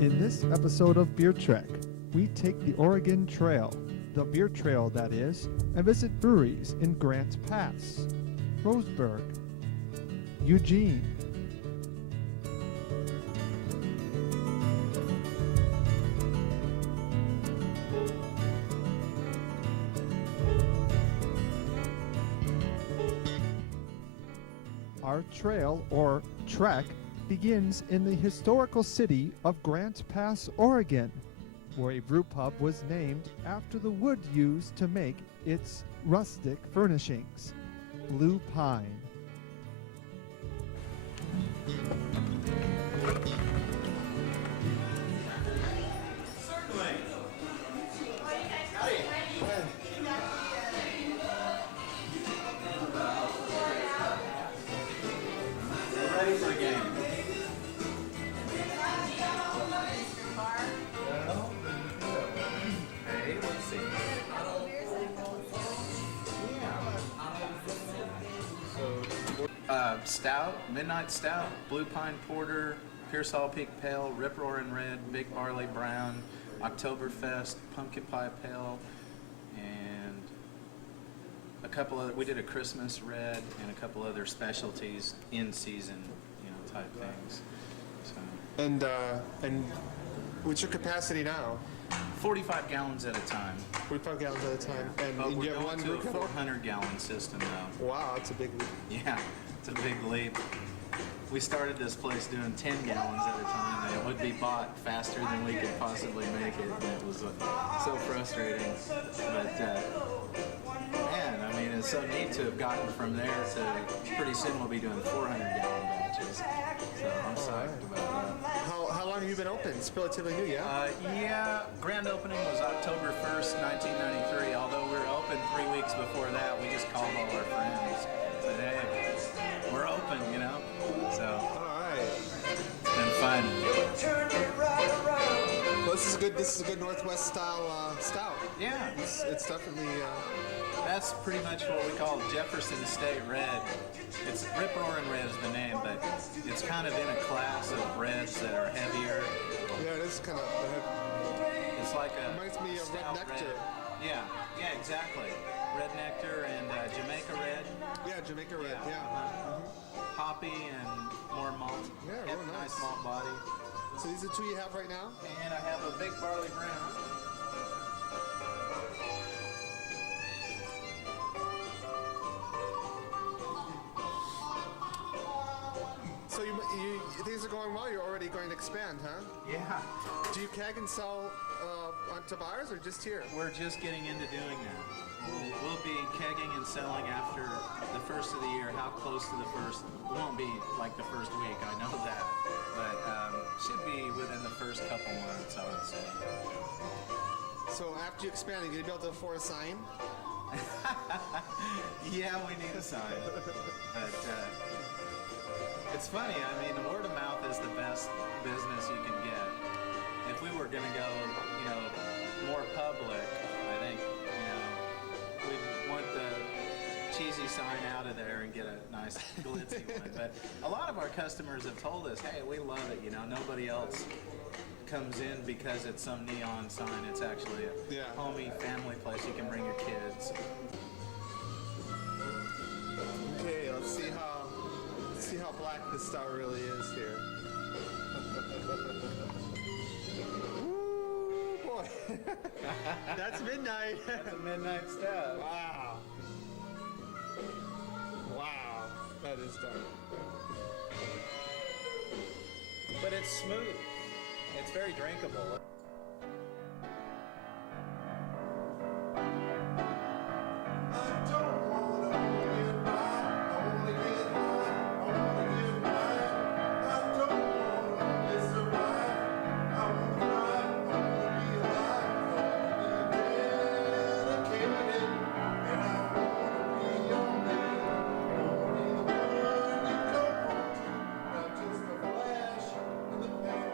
In this episode of Beer Trek, we take the Oregon Trail, the beer trail that is, and visit breweries in Grants Pass, Roseburg, Eugene, Our trail, or trek, begins in the historical city of Grants Pass, Oregon, where a brewpub was named after the wood used to make its rustic furnishings, blue pine. Ready for the game. Hey, let's see. Stout, Midnight Stout, Blue Pine Porter, Pearsall Peak Pale, Rip Roarin' Red, Big Barley Brown, Oktoberfest, Pumpkin Pie Pale, and a couple other. We did a Christmas Red and a couple other specialties in season, type things. So. And what's your capacity now? 45 gallons at a time. 45 gallons at a time. But And we're you have going one to a brew kettle? 400-gallon system now. Wow, that's a big leap. Yeah, it's a big leap. We started this place doing 10 gallons at a time, and it would be bought faster than we could possibly make it. And it was so frustrating. But, man, I mean, it's so neat to have gotten from there to pretty soon we'll be doing 400-gallon batches. So I'm psyched about that. How long have you been open? It's relatively new, yeah? Yeah, grand opening was October 1st, 1993. Although we were open 3 weeks before that, we just called all our friends. Said, hey, we're open, So, All right. it's been fun. Well, this is a good Northwest style stout. Yeah, It's definitely. that's pretty much what we call Jefferson State Red. It's Rip Roarin' Red is the name, but it's kind of in a class of reds that are heavier. Yeah, it is kind of. It's like a Reminds me of Red stout Nectar. Yeah, exactly. Red Nectar and Jamaica Red. Yeah, Jamaica Red, yeah. Hoppy and more malt. Yeah, real nice. Nice malt body. So these are the two you have right now? And I have a Big Barley Brown. So things are going well. You're already going to expand, huh? Yeah. Do you keg and sell to bars or just here? We're just getting into doing that. We'll be kegging and selling after the first of the year. How close to the first? It won't be like the first week, I know that. But should be within the first couple months, I would say. So after you expand, are you going to be able to afford a sign? Yeah, we need a sign. But it's funny, I mean, the word of mouth is the best business you can get. If we were going to go, more public, I think, we'd want the cheesy sign out of there and get a nice glitzy one. But a lot of our customers have told us, hey, we love it, nobody else comes in because it's some neon sign. It's actually a homey family place. You can bring your kids. Okay, let's see how black this stout really is here. Ooh, boy. That's midnight. That's a midnight stout. Wow. Wow. Steelhead is done. But it's smooth. It's very drinkable.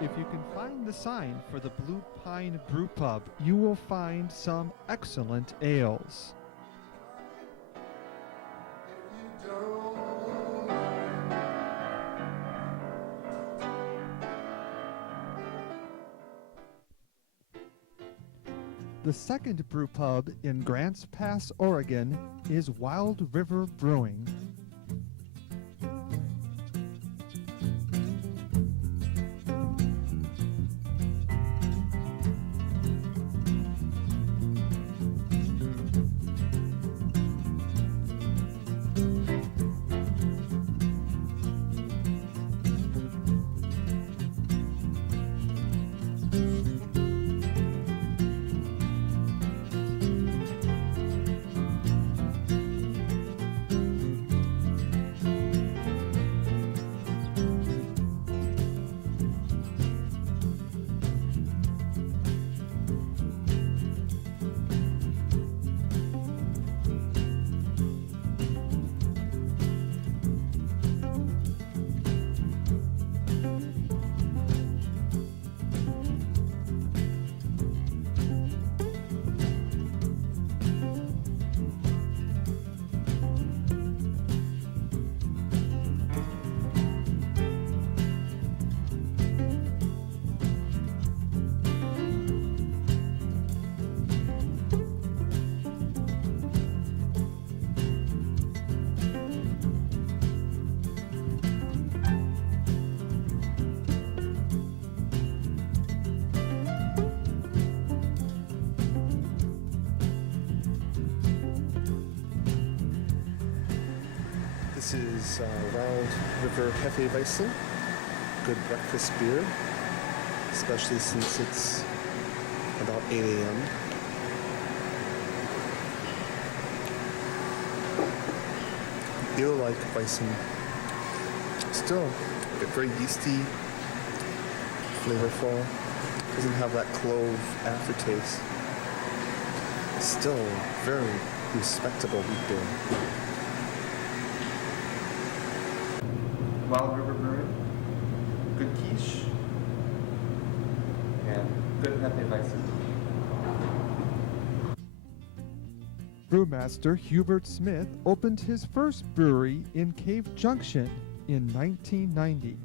If you can find the sign for the Blue Pine Brew Pub, you will find some excellent ales. The second brew pub in Grants Pass, Oregon is Wild River Brewing. This is Wild River Hefeweizen, good breakfast beer, especially since it's about 8 a.m. Feel like Weizen, still very yeasty, flavorful, doesn't have that clove aftertaste. Still very respectable wheat beer. Wild River Brewing, good quiche, and good Hefeweizen. Brewmaster Hubert Smith opened his first brewery in Cave Junction in 1990.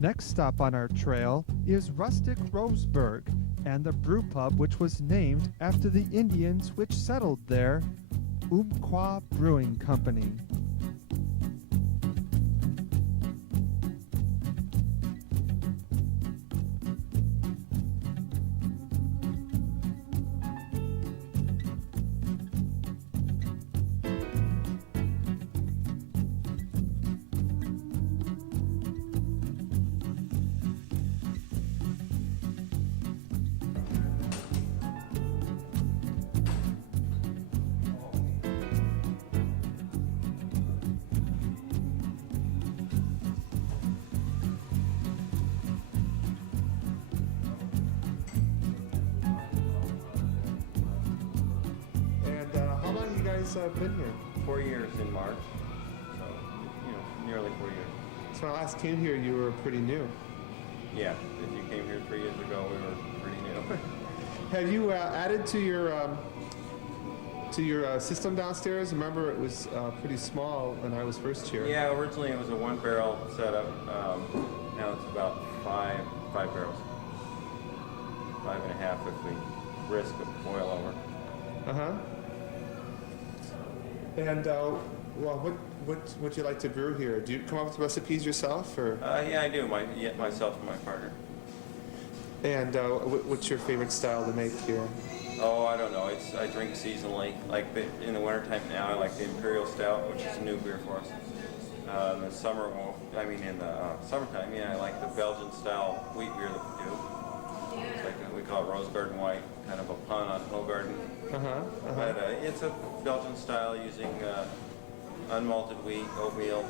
Next stop on our trail is Rustic Roseburg and the brew pub which was named after the Indians which settled there, Umpqua Brewing Company. Been here. 4 years in March, so, nearly 4 years. So when I last came here, you were pretty new. Yeah, if you came here 3 years ago, we were pretty new. Have you added to your system downstairs? Remember, it was pretty small when I was first here. Yeah, originally it was a 1-barrel setup. Now it's about five barrels. 5.5 if we risk a boil over. Uh-huh. And well, what would you like to brew here? Do you come up with recipes yourself, or? Yeah, I do. Myself and my partner. And what's your favorite style to make here? Oh, I don't know. I drink seasonally. Like in the wintertime now, I like the Imperial Stout, which is a new beer for us. In the in the summertime, I like the Belgian style wheat beer that we do. It's like we call it Rose Garden White, kind of a pun on Hill Garden. But it's a Belgian style using unmalted wheat, oatmeal.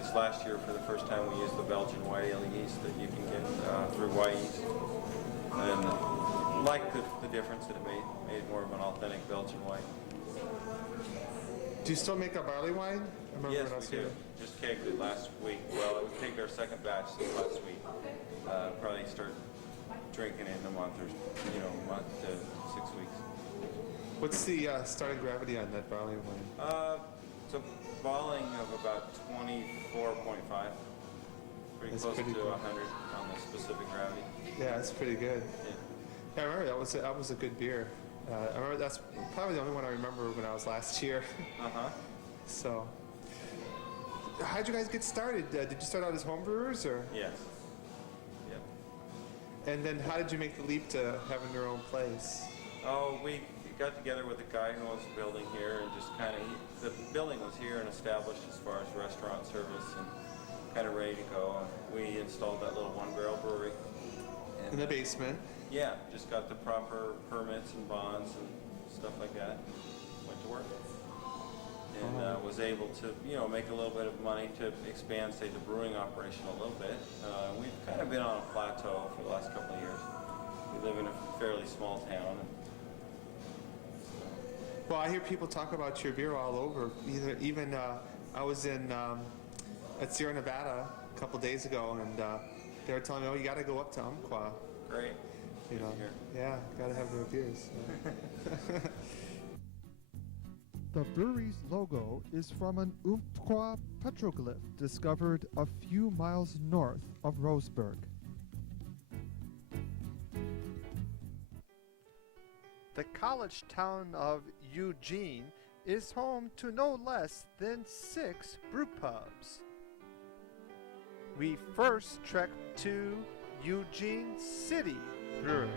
This last year, for the first time, we used the Belgian white ale yeast that you can get through White Yeast. And like the difference that it made more of an authentic Belgian white. Do you still make a barley wine? I remember Yes, when I was we do. here. Just kegged it last week. Well, we kegged our second batch since last week. Probably start drinking it in a month or month to 6 weeks. What's the starting gravity on that barley wine? It's a bottling of about 24.5. Pretty That's close pretty to good. 100 on the specific gravity. Yeah, that's pretty good. Yeah. Yeah, I remember that was a good beer. I remember that's probably the only one I remember when I was last year. So, how'd you guys get started? Did you start out as home brewers, or? Yes. Yep. And then how did you make the leap to having your own place? Oh, we got together with a guy who owns a building here, and just the building was here and established as far as restaurant service and kind of ready to go. And we installed that little one-barrel brewery. In the basement. Yeah, just got the proper permits and bonds and stuff like that. Went to work. And was able to, make a little bit of money to expand, say, the brewing operation a little bit. We've kind of been on a plateau for the last couple of years. We live in a fairly small town. Well, I hear people talk about your beer all over. Even I was at Sierra Nevada a couple days ago, and they were telling me, "Oh, you got to go up to Umpqua." Great. Yeah, got to have their beers. The brewery's logo is from an Umpqua petroglyph discovered a few miles north of Roseburg. The college town of Eugene is home to no less than 6 brewpubs. We first trekked to Eugene City Brewery.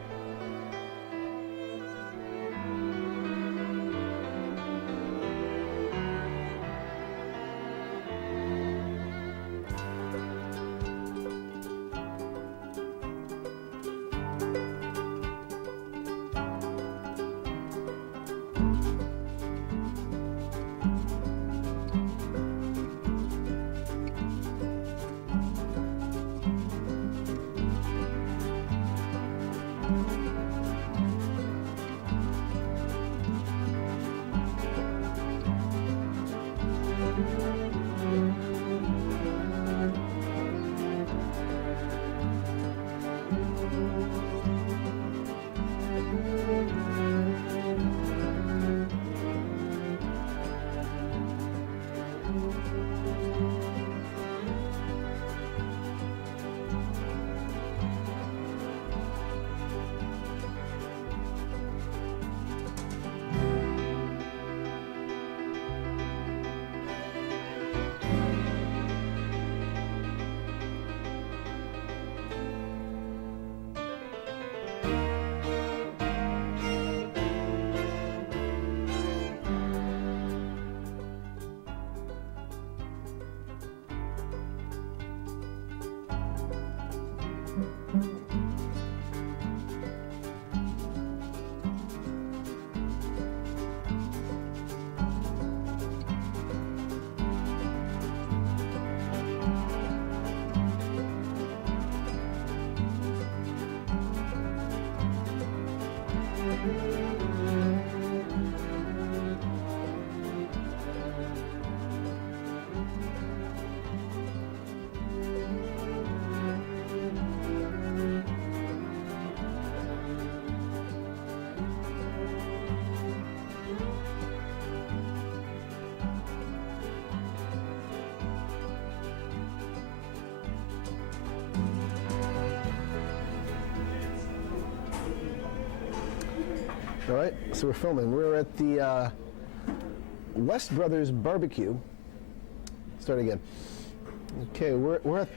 All right, so we're filming. We're at the West Brothers Barbecue. Start again. Okay, we're at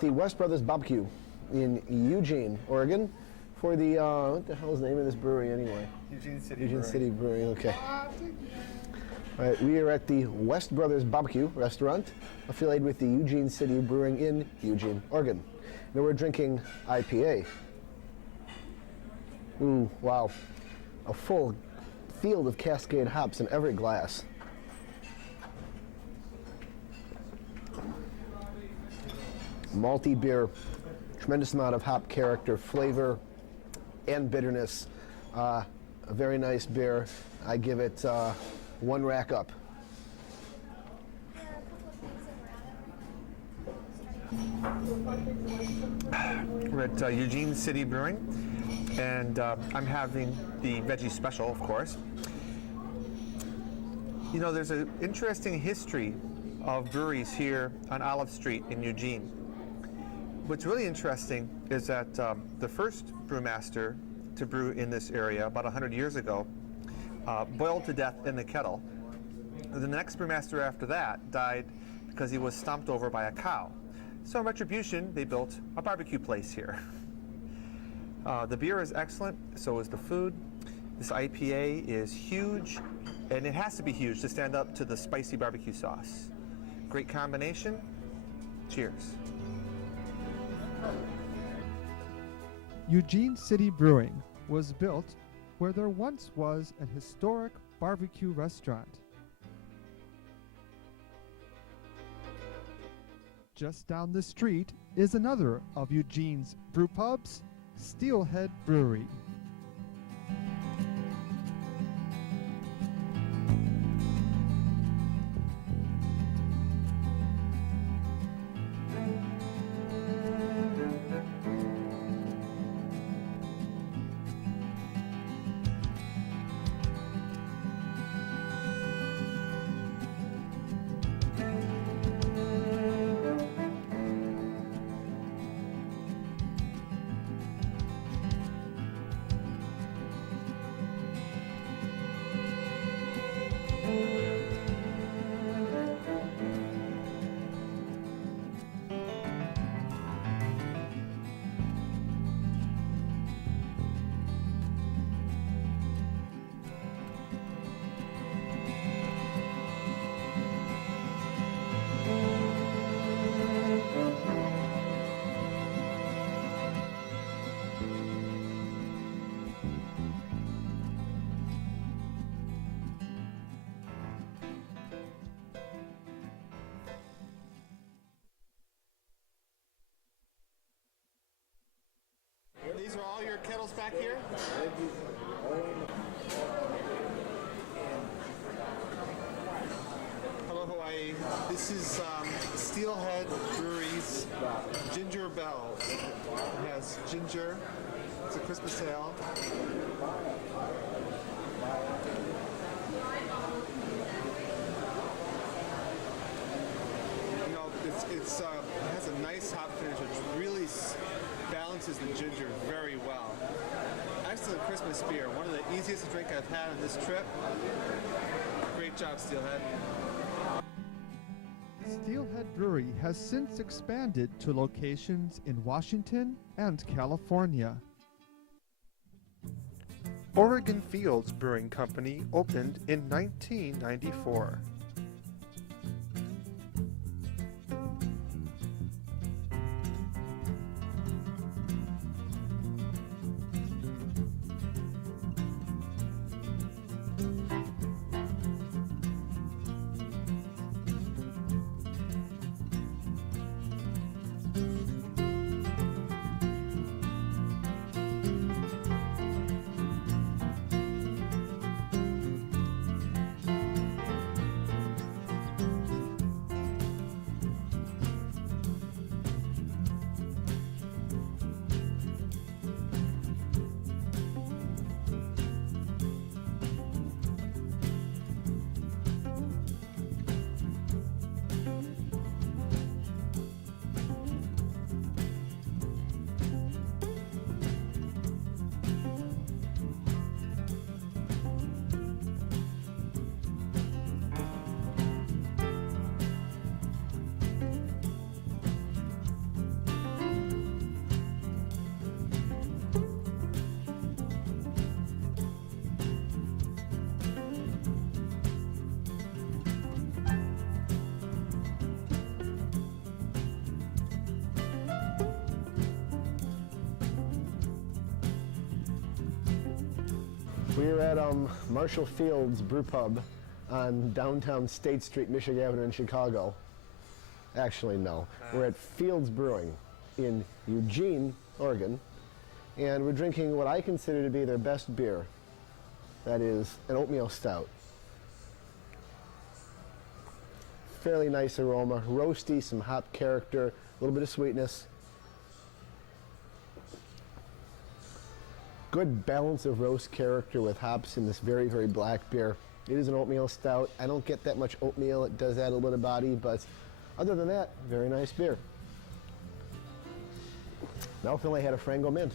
the West Brothers Barbecue in Eugene, Oregon, for the, what the hell is the name of this brewery anyway? Eugene City Eugene Brewery. City Brewery, okay. All right, we are at the West Brothers Barbecue Restaurant, affiliated with the Eugene City Brewing in Eugene, Oregon. Now we're drinking IPA. Ooh, wow. A full field of Cascade hops in every glass. Malty beer, tremendous amount of hop character, flavor, and bitterness. A very nice beer. I give it 1 rack up. We're at Eugene City Brewing, and I'm having the veggie special, of course. You know, there's an interesting history of breweries here on Olive Street in Eugene. What's really interesting is that the first brewmaster to brew in this area about 100 years ago boiled to death in the kettle. The next brewmaster after that died because he was stomped over by a cow. So in retribution, they built a barbecue place here. The beer is excellent, so is the food. This IPA is huge, and it has to be huge to stand up to the spicy barbecue sauce. Great combination. Cheers. Eugene City Brewing was built where there once was an historic barbecue restaurant. Just down the street is another of Eugene's brewpubs, Steelhead Brewery. These are all your kettles back here? Hello, Hawaii. This is Steelhead Brewery's Ginger Bell. It has ginger. It's a Christmas ale. You know, it has a nice hop finish, which really balances the ginger very well. Excellent Christmas beer. One of the easiest to drink I've had on this trip. Great job, Steelhead. Steelhead Brewery has since expanded to locations in Washington and California. Oregon Fields Brewing Company opened in 1994. We're at Marshall Field's Brew Pub on downtown State Street, Michigan Avenue in Chicago. Actually, no. We're at Fields Brewing in Eugene, Oregon, and we're drinking what I consider to be their best beer. That is an oatmeal stout. Fairly nice aroma, roasty, some hop character, a little bit of sweetness. Good balance of roast character with hops in this very, very black beer. It is an oatmeal stout. I don't get that much oatmeal. It does add a little bit of body, but other than that, very nice beer. Now if only had a Frango Mint.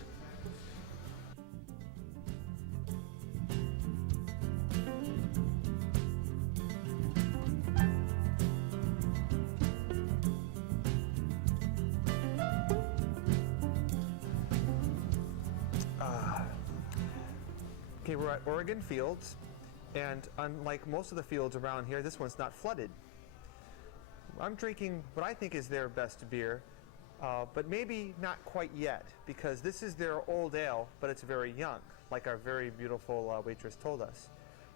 Okay, we're at Oregon Fields, and unlike most of the fields around here, this one's not flooded. I'm drinking what I think is their best beer, but maybe not quite yet, because this is their old ale, but it's very young, like our very beautiful waitress told us.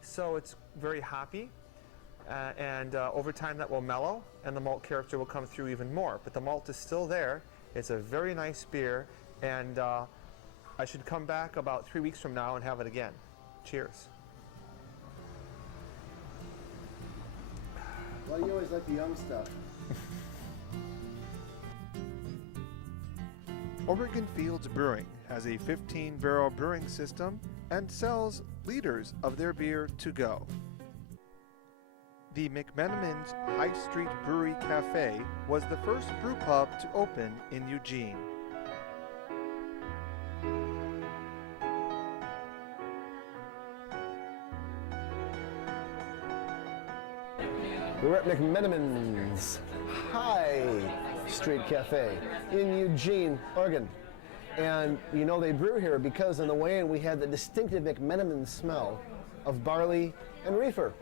So it's very hoppy, and over time that will mellow, and the malt character will come through even more. But the malt is still there. It's a very nice beer, and I should come back about 3 weeks from now and have it again. Cheers. Well, you always like the young stuff. Oregon Fields Brewing has a 15-barrel brewing system and sells liters of their beer to go. The McMenamin's High Street Brewery Cafe was the first brew pub to open in Eugene. We're at McMenamin's High Street Cafe in Eugene, Oregon. And you know they brew here because on the way in we had the distinctive McMenamin smell of barley and reefer.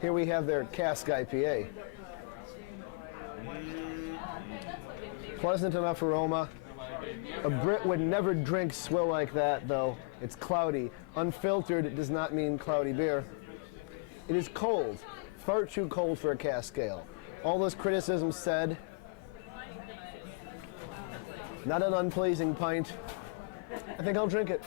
Here we have their cask IPA. Pleasant enough aroma. A Brit would never drink swill like that though. It's cloudy. Unfiltered does not mean cloudy beer. It is cold. Far too cold for a cask ale. All those criticisms said, not an unpleasing pint. I think I'll drink it.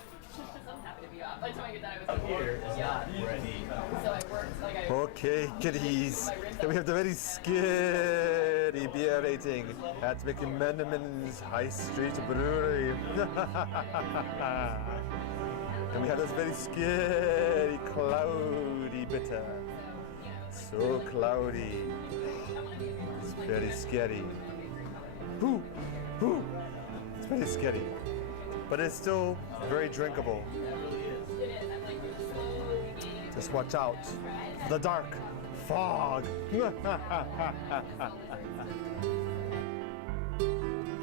Okay, kiddies. And we have the very scary beer rating at McMenamin's High Street Brewery. And we have this very scary, cloudy bitter. So cloudy. It's very scary. Hoo! Hoo! It's very scary. But it's still very drinkable. Just watch out. The dark fog.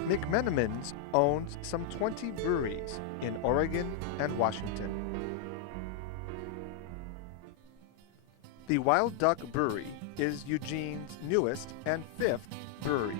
McMenamin's owns some 20 breweries in Oregon and Washington. The Wild Duck Brewery is Eugene's newest and 5th brewery.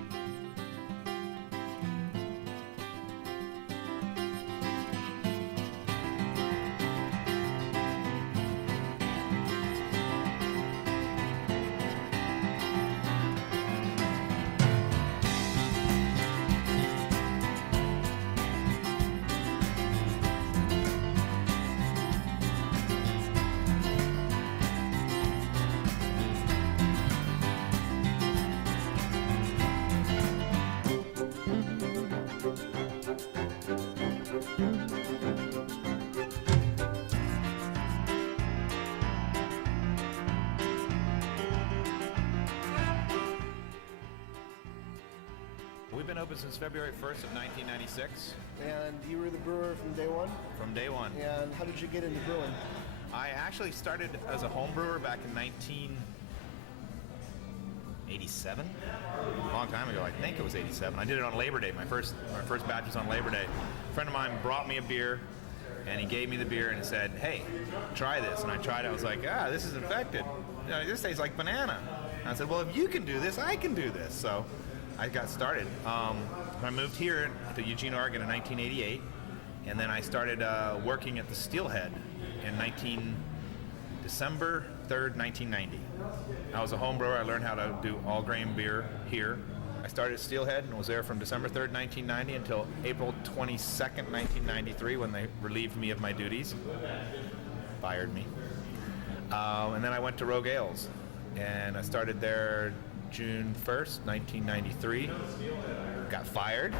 We've been open since February 1st of 1996, And you were the brewer from day one? from day one. And how did you get into brewing? I actually started as a home brewer back in 1987, a long time ago. I think it was 87. I did it on Labor Day. My first batch was on Labor Day. A friend of mine brought me a beer, and he gave me the beer and he said, "Hey, try this." And I tried it. I was like, this is infected. This tastes like banana. And I said, "Well, if you can do this, I can do this." So I got started. I moved here to Eugene, Oregon in 1988, and then I started working at the Steelhead in December 3rd, 1990. I was a home brewer. I learned how to do all grain beer here. I started at Steelhead and was there from December 3rd, 1990 until April 22nd, 1993 when they relieved me of my duties, fired me. And then I went to Rogue Ales and I started there June 1st, 1993. Got fired.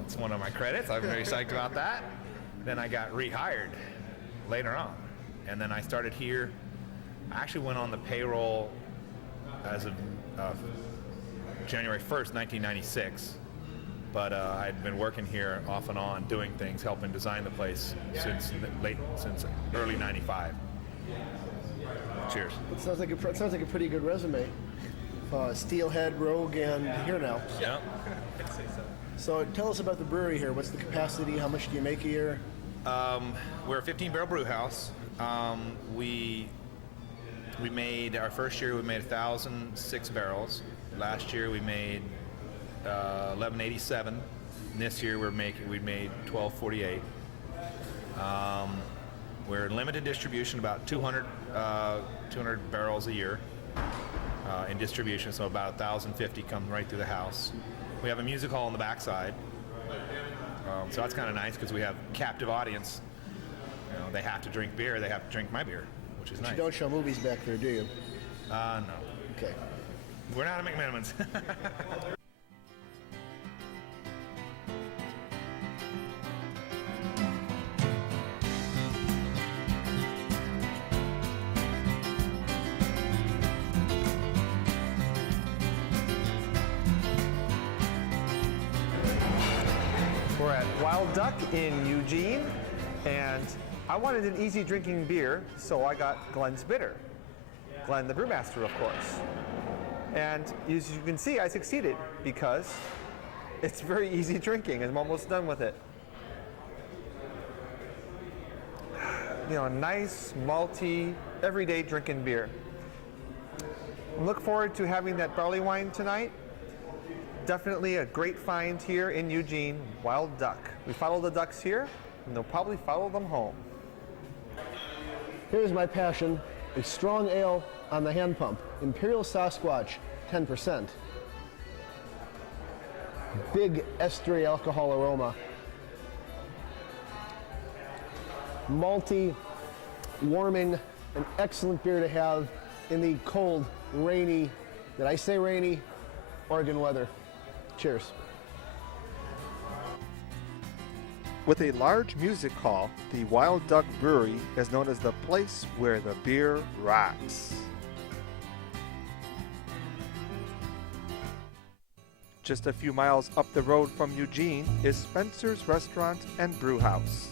That's one of my credits. I'm very psyched about that. Then I got rehired later on. And then I started here. I actually went on the payroll as of January 1st, 1996. But I'd been working here off and on, doing things, helping design the place since early '95. Cheers. It sounds like a pretty good resume. Steelhead, Rogue, and here now. Yeah. So tell us about the brewery here. What's the capacity? How much do you make a year? We're a 15-barrel brew house. We made our first year. We made 1,006 barrels. Last year we made 1187. This year we made 1248. We're in limited distribution, about 200 barrels a year in distribution, so about 1,050 come right through the house. We have a music hall on the backside, so that's kind of nice because we have captive audience. You know, they have to drink beer. They have to drink my beer, which is nice. You don't show movies back there, do you? No. Okay. We're not at McMenamins. We're at Wild Duck in Eugene, and I wanted an easy drinking beer, so I got Glenn's Bitter. Glenn, the brewmaster, of course. And as you can see, I succeeded because it's very easy drinking. I'm almost done with it. You know, a nice, malty, everyday drinking beer. Look forward to having that barley wine tonight. Definitely a great find here in Eugene, Wild Duck. We follow the ducks here, and they'll probably follow them home. Here's my passion, a strong ale on the hand pump. Imperial Sasquatch, 10%. Big estery alcohol aroma. Malty, warming, an excellent beer to have in the cold, rainy, did I say rainy, Oregon weather. Cheers. With a large music hall, the Wild Duck Brewery is known as the place where the beer rocks. Just a few miles up the road from Eugene is Spencer's Restaurant and Brew House.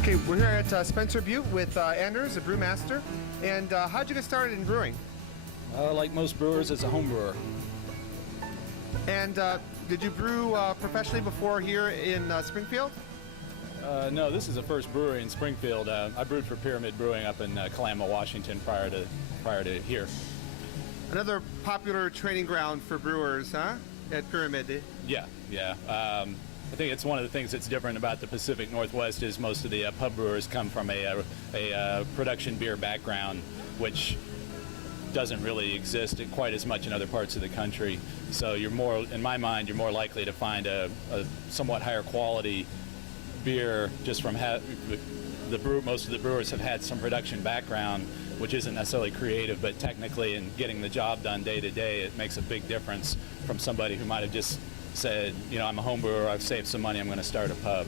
Okay, we're here at Spencer Butte with Anders, the brewmaster. And how'd you get started in brewing? Like most brewers, as a home brewer. And did you brew professionally before here in Springfield? No, this is the first brewery in Springfield. I brewed for Pyramid Brewing up in Kalama, Washington prior to here. Another popular training ground for brewers, huh? At Pyramid. Yeah. I think it's one of the things that's different about the Pacific Northwest is most of the pub brewers come from a production beer background, which doesn't really exist quite as much in other parts of the country. So you're more, in my mind, you're more likely to find a somewhat higher quality beer just from most of the brewers have had some production background, which isn't necessarily creative, but technically in getting the job done day to day, it makes a big difference from somebody who might have just said, you know, I'm a home brewer, I've saved some money, I'm going to start a pub,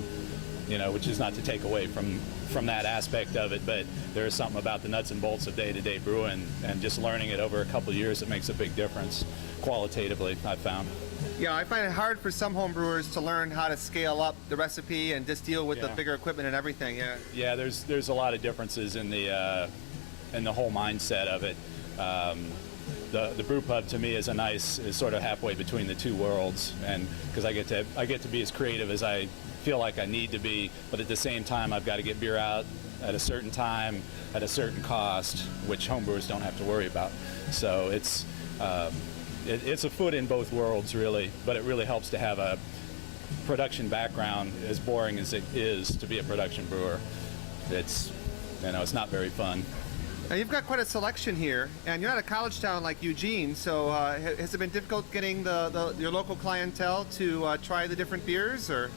you know, which is not to take away from that aspect of it, but there is something about the nuts and bolts of day-to-day brewing and just learning it over a couple of years that makes a big difference qualitatively, I've found. Yeah, I find it hard for some home brewers to learn how to scale up the recipe and just deal with the bigger equipment and everything. Yeah, there's a lot of differences in the whole mindset of it. the brew pub to me is is sort of halfway between the two worlds, and because I get to be as creative as I feel like I need to be, but at the same time I've got to get beer out at a certain time at a certain cost, which homebrewers don't have to worry about. So it's a foot in both worlds, really, but it really helps to have a production background, as boring as it is to be a production brewer. It's not very fun. Now you've got quite a selection here, and you're not a college town like Eugene, so has it been difficult getting your local clientele to try the different beers, or?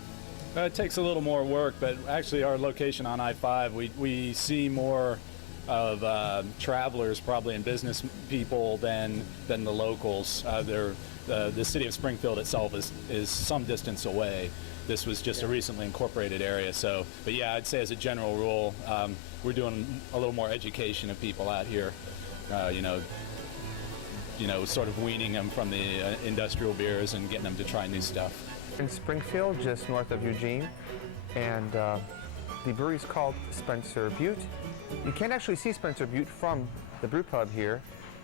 It takes a little more work, but actually our location on I-5, we see more of travelers probably and business people than the locals. The city of Springfield itself is some distance away. This was just a recently incorporated area, so, but yeah, I'd say as a general rule, we're doing a little more education of people out here, sort of weaning them from the industrial beers and getting them to try new stuff. In Springfield, just north of Eugene, and the brewery is called Spencer Butte. You can't actually see Spencer Butte from the brew pub here,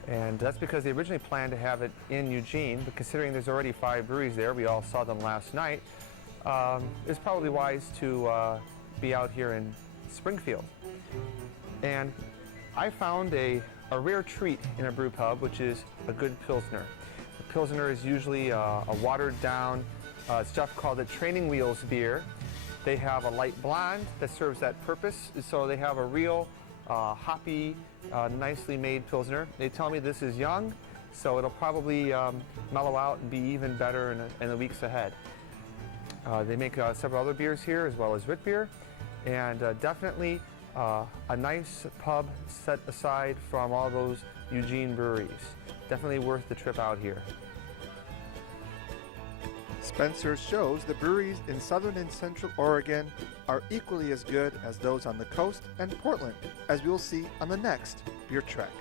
and that's because they originally planned to have it in Eugene, but considering there's already 5 breweries there, we all saw them last night, it's probably wise to be out here in Springfield. And I found a rare treat in a brew pub, which is a good Pilsner. The Pilsner is usually a watered down stuff called the Training Wheels beer. They have a light blonde that serves that purpose, so they have a real hoppy, nicely made Pilsner. They tell me this is young, so it'll probably mellow out and be even better in the weeks ahead. They make several other beers here, as well as root beer, and definitely a nice pub set aside from all those Eugene breweries. Definitely worth the trip out here. Spencer shows the breweries in southern and central Oregon are equally as good as those on the coast and Portland, as we'll see on the next Beer Trek.